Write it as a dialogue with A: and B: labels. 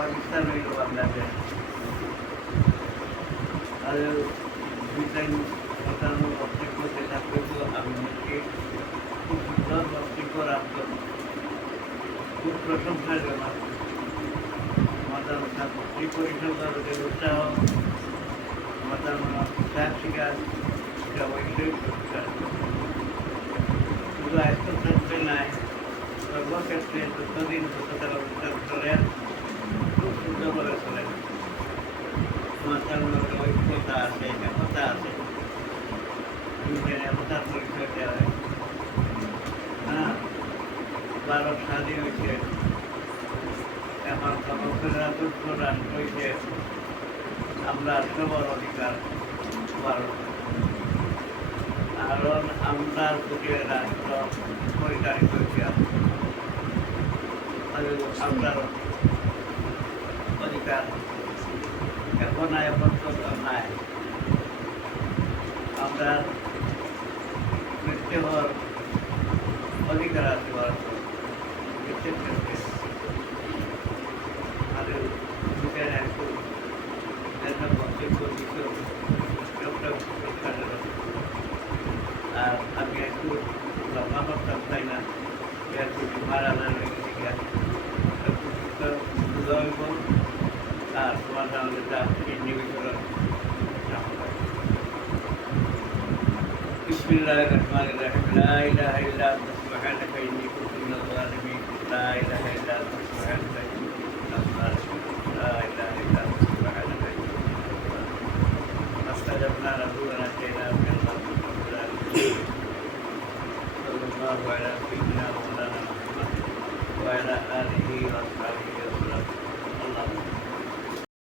A: পাকিস্তান হইল বাংলাদেশ। আর ব্রিটেন ঘটানো বক্তব্য যেটা করব আমি নিজেকে খুব সুন্দর বক্তব্য রাখতো খুব প্রশংসা জনক আমাদের ছাত্রী পরিষদের যে উৎসাহ আমাদের সাহেব শিকার এটা ঐশ্বরিক পুরস্কার শুধু আয়ত্ত থাকবে সর্বক্ষেত্রে যতদিন যতটা অনুষ্ঠান চলেন খুব সুন্দরভাবে চলেন মাতার মধ্যে ঐক্যতা আছে একতা আছে দুজনে একতার পরিচয় দেওয়া হয় হ্যাঁ স্বাধীন হয়েছে এখন সমগ্র দুঃখ হয়েছে আমরা সবার অধিকার। কারণ আমরা রাষ্ট্র পরিচালিত আপনার অধিকার। এখন নাই। আমরা মৃত্যু হওয়ার অধিকার আছে আর আমি একটু লম্বা করতাম তাই না একটু মারা না লেগে গেছে হইব আর তোমার আমাদের কিডনি ভিতরে بسم الله الرحمن الرحيم لا اله الا انت سبحانك اني كنت Allahumma barik lana wa lana wa lana alihi wa sahbihi